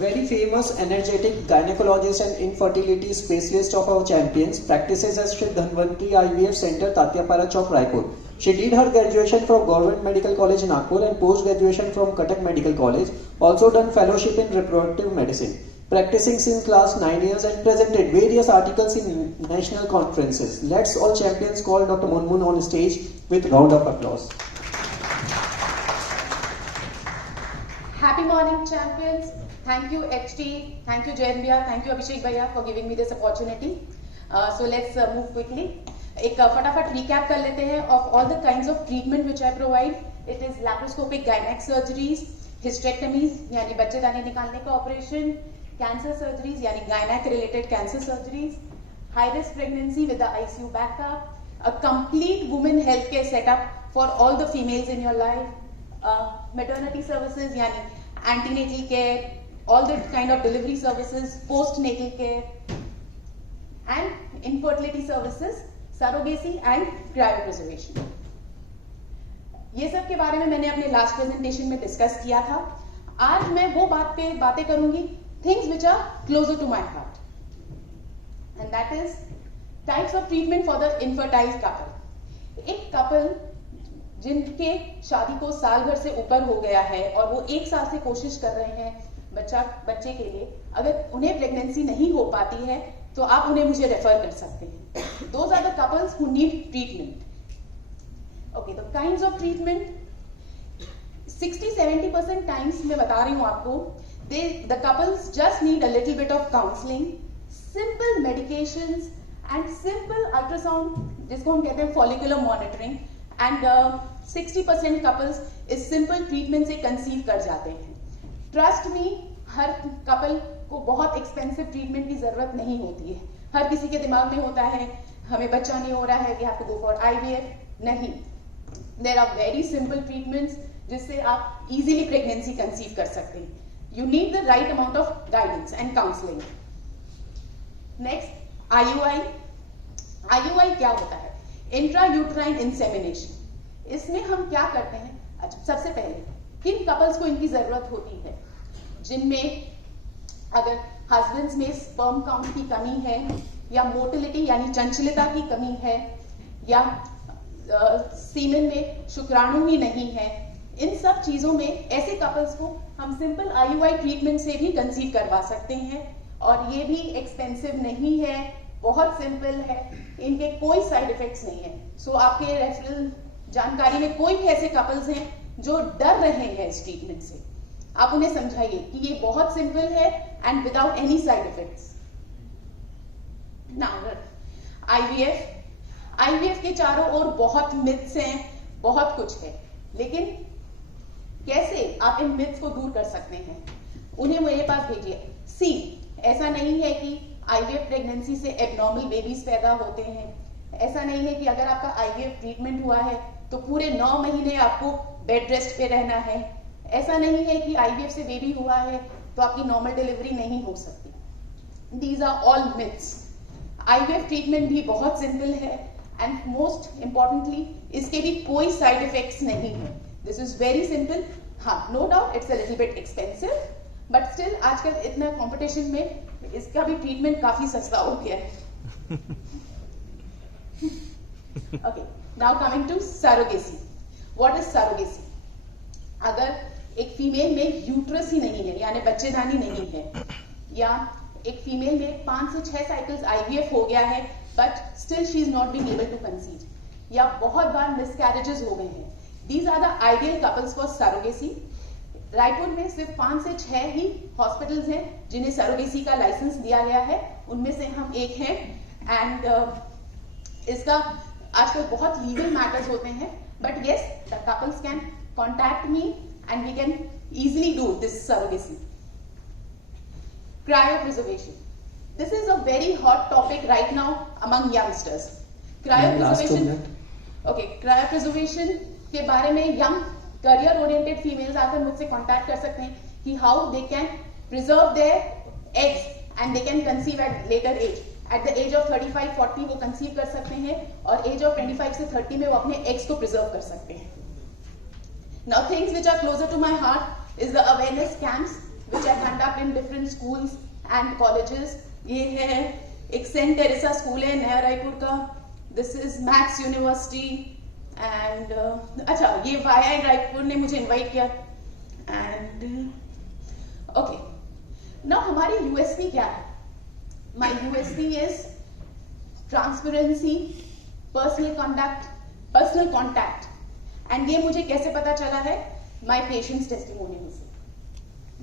Very famous, energetic gynecologist and infertility specialist of our champions, practices at Shri Dhanvantri IVF Center, Tatyapara Chowk, Raipur. She did her graduation from Government Medical College, Nagpur, and post-graduation from Cuttack Medical College. Also done fellowship in reproductive medicine. Practicing since last 9 years and presented various articles in national conferences. Let's all champions call Dr. Munmun on stage with round of applause. Happy morning, champions. Thank you, HT. Thank you, Jayan Bhaiya. Thank you, Abhishek Bhaiya, for giving me this opportunity. So let's move quickly. एक फटाफट recap कर लेते हैं of all the kinds of treatment which I provide. It is laparoscopic gynec surgeries, hysterectomies यानी बच्चेदानी निकालने का operation, cancer surgeries यानी gynec related cancer surgeries, high risk pregnancy with the ICU backup, a complete women healthcare setup for all the females in your life, maternity services यानी antenatal care, all the kind of delivery services, postnatal care, and infertility services, surrogacy and cryopreservation. ये सब के बारे में मैंने अपने last presentation में discuss किया था. आज मैं वो बातें करूंगी things which are closer to my heart, and that is types of treatment for the infertile couple. एक कपल जिनके शादी को साल भर से ऊपर हो गया है और वो 1 साल से कोशिश कर रहे हैं बच्चे के लिए, अगर उन्हें प्रेगनेंसी नहीं हो पाती है तो आप उन्हें मुझे रेफर कर सकते हैं. Those are the couples who need treatment. Okay, the kinds of treatment, 60-70% times मैं बता रही हूँ आपको, the couples just need a little bit of counseling, simple medications and simple ultrasound, जिसको हम कहते हैं follicular monitoring, and 60% couples इस simple treatment से conceive कर जाते हैं. Trust me, हर couple को बहुत expensive treatment की जरूरत नहीं होती है. हर किसी के दिमाग में होता है हमें बच्चा नहीं हो रहा है, we have to go for IVF. नहीं, there are very simple treatments जिससे आप easily pregnancy conceive कर सकते हैं. You need the right amount of guidance and counseling. Next, IUI. IUI क्या होता है? Intrauterine insemination. इसमें हम क्या करते हैं? अच्छा, सबसे पहले किन कपल्स को इनकी जरूरत होती है? जिनमें अगर हस्बैंड्स में स्पर्म काउंट की कमी है, या मोटिलिटी यानी चंचलता की कमी है, या सीमेन में शुक्राणु ही नहीं है, इन सब चीजों में ऐसे कपल्स को हम सिंपल IUI ट्रीटमेंट से भी कंसीव करवा सकते हैं. और ये भी एक्सपेंसिव नहीं है, बहुत सिंपल है, इनके कोई साइड इफेक्ट्स नहीं है. सो आपके रेफरल जानकारी में कोई भी ऐसे कपल्स हैं जो डर रहे हैं इस ट्रीटमेंट से, आप उन्हें समझाइए कि ये बहुत सिंपल है and without any side effects. Now IVF के चारों ओर बहुत मिथ्स हैं, बहुत कुछ है, लेकिन कैसे आप इन मिथ्स को दूर कर सकते हैं? उन्हें मेरे पास भेजिए. ऐसा नहीं है कि IVF प्रेगनेंसी से एबनॉर्मल बेबीज पैदा होते हैं. ऐसा नहीं है कि अगर आपका IVF ट्रीटमेंट हुआ है तो पूरे 9 महीने आपको बेड रेस्ट पे रहना है. ऐसा नहीं है कि IVF से बेबी हुआ है तो आपकी नॉर्मल डिलीवरी नहीं हो सकती. These are all myths. IVF treatment भी बहुत सिंपल है एंड मोस्ट इंपॉर्टेंटली इसके भी कोई साइड इफेक्ट्स नहीं है. This is very simple. हाँ, no doubt it's a little bit expensive, but still आजकल इतना कंपटीशन में इसका भी ट्रीटमेंट काफी सस्ता हो गया है. Okay, now coming to surrogacy. What is surrogacy? अगर एक फीमेल में यूट्रस ही नहीं है यानी बच्चेदानी नहीं है, या एक फीमेल में 5 से 6 साइकिल्स IVF हो गया है but still she is not being able to conceive, या बहुत बार मिसकैरेजेस हो गए हैं, these are the ideal couples for surrogacy. Raipur में सिर्फ 5 से 6 ही हॉस्पिटल्स हैं जिन्हें सरोगेसी का लाइसेंस दिया गया है, उनमें से हम एक हैं. एंड इसका आजकल बहुत लीगल मैटर्स होते हैं, but yes, the couples can contact me and we can easily do this surrogacy. Cryopreservation. This is a very hot topic right now among youngsters. Cryopreservation. Okay, cryopreservation के बारे में young career oriented females आकर मुझसे contact कर सकते हैं कि how they can preserve their eggs and they can conceive at later age. At the age of 35-40 वो conceive कर सकते हैं और age of 25 से 30 में वो अपने eggs को preserve कर सकते हैं. Now things which are closer to my heart is the awareness camps which I conduct in different schools and colleges. ये है एक सेंट टेरेसा स्कूल है नया रायपुर का. This is maths university and अच्छा ये वाई रायपुर ने मुझे इनवाइट किया. एंड ओके नाउ हमारी यूएसपी क्या है? My USP is transparency, personal contact. And ये मुझे कैसे पता चला है? My patients testimonials.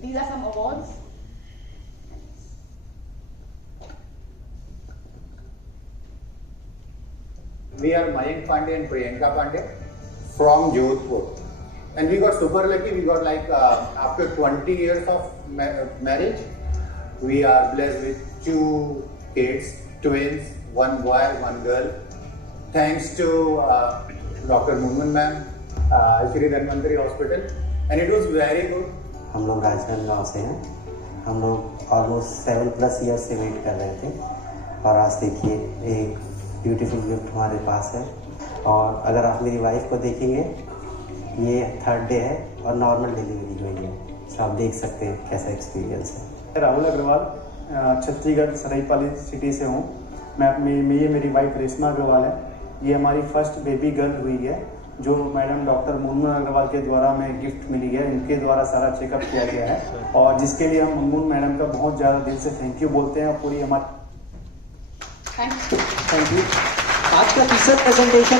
These are some awards. We are Mayank Pandey and Priyanka Pandey from Jodhpur, and we got super lucky. We got like after 20 years of marriage, we are blessed with 2 kids, twins, 1 boy, 1 girl. Thanks to Dr. Munmun ma'am, Shri Dhanvantari Hospital, and it was very good. हम लोग राजनांदगांव से हैं. हम लोग almost 7+ year से wait कर रहे थे और आज देखिए एक ब्यूटीफुल गिफ्ट हमारे पास है. और अगर आप मेरी वाइफ को देखेंगे, ये 3rd डे है और नॉर्मल डिलीवरी हुई है. तो आप देख सकते हैं कैसा एक्सपीरियंस है. राहुल अग्रवाल, छत्तीसगढ़ सराईपाली सिटी से हूँ. ये मेरी वाइफ रेशमा अग्रवाल है. ये हमारी फर्स्ट बेबी गर्ल हुई है जो मैडम डॉक्टर मुनमुन अग्रवाल के द्वारा हमें गिफ्ट मिली है. इनके द्वारा सारा चेकअप किया गया है और जिसके लिए हम मुनमुन मैडम का बहुत ज़्यादा दिल से थैंक यू बोलते हैं. और पूरी हमारी थैंक यू. Thank you. आज का तीसरा प्रेजेंटेशन